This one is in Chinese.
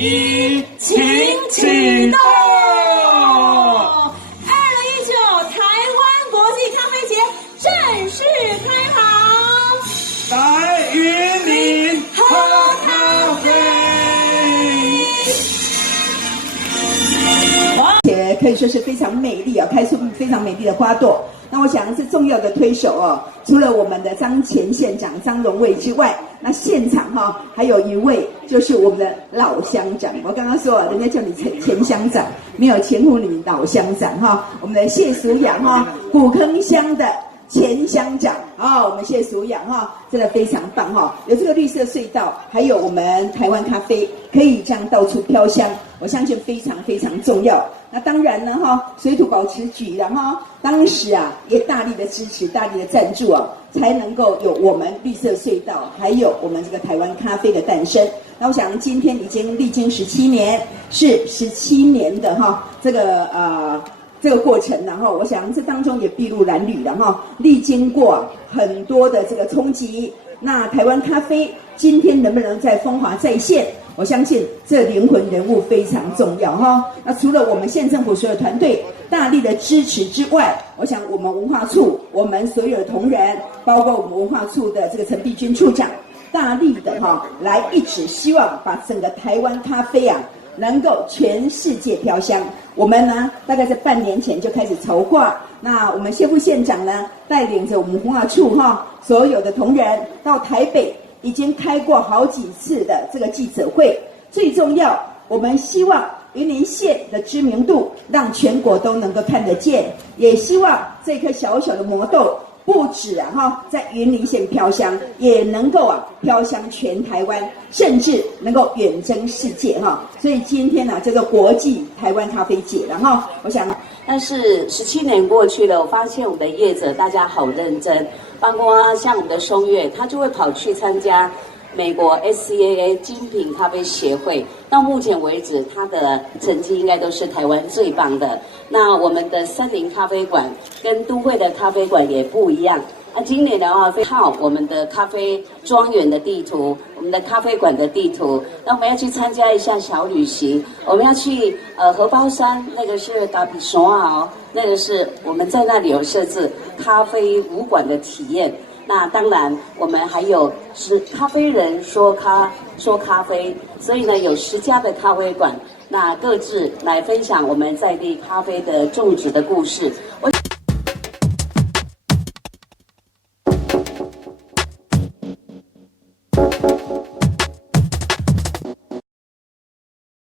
一请启动。2019台湾国际咖啡节正式开跑，来与你喝咖啡。也可以说是非常美丽啊，开出非常美丽的花朵。那我想是重要的推手哦，除了我们的张前县长张荣卫之外，那现场还有一位就是我们的老乡长。我刚刚说人家叫你前乡长，没有前呼你老乡长我们的谢淑养古坑乡的前乡长我们谢淑养真的非常棒有这个绿色隧道，还有我们台湾咖啡可以这样到处飘香，我相信非常非常重要。那当然呢水土保持局当时也大力的支持，大力的赞助才能够有我们绿色隧道，还有我们这个台湾咖啡的诞生。那我想今天已经历经17年，是17年的这个过程，然后我想这当中也筚路蓝缕了历经过很多的这个冲击。那台湾咖啡今天能不能再风华再现？我相信这灵魂人物非常重要那除了我们县政府所有团队大力的支持之外，我想我们文化处，我们所有的同仁，包括我们文化处的这个陈碧君处长，大力的来一直希望把整个台湾咖啡能够全世界飘香。我们呢，大概在半年前就开始筹划。那我们谢副县长呢，带领着我们文化处所有的同仁到台北，已经开过好几次的这个记者会。最重要，我们希望云林县的知名度让全国都能够看得见，也希望这颗小小的魔豆不止在云林县飘香，也能够飘香全台湾，甚至能够远征世界所以今天叫做国际台湾咖啡节了我想，但是17年过去了，我发现我们的业者大家好认真，包括像我们的松月，他就会跑去参加美国 SCAA 精品咖啡协会，到目前为止，他的成绩应该都是台湾最棒的。那我们的森林咖啡馆跟都会的咖啡馆也不一样。那今年的话，靠我们的咖啡庄园的地图，我们的咖啡馆的地图。那我们要去参加一下小旅行，我们要去荷包山，那个是达比索那个是我们在那里有设置咖啡武馆的体验。那当然，我们还有是咖啡人说咖啡，所以呢有10家的咖啡馆，那各自来分享我们在地咖啡的种植的故事。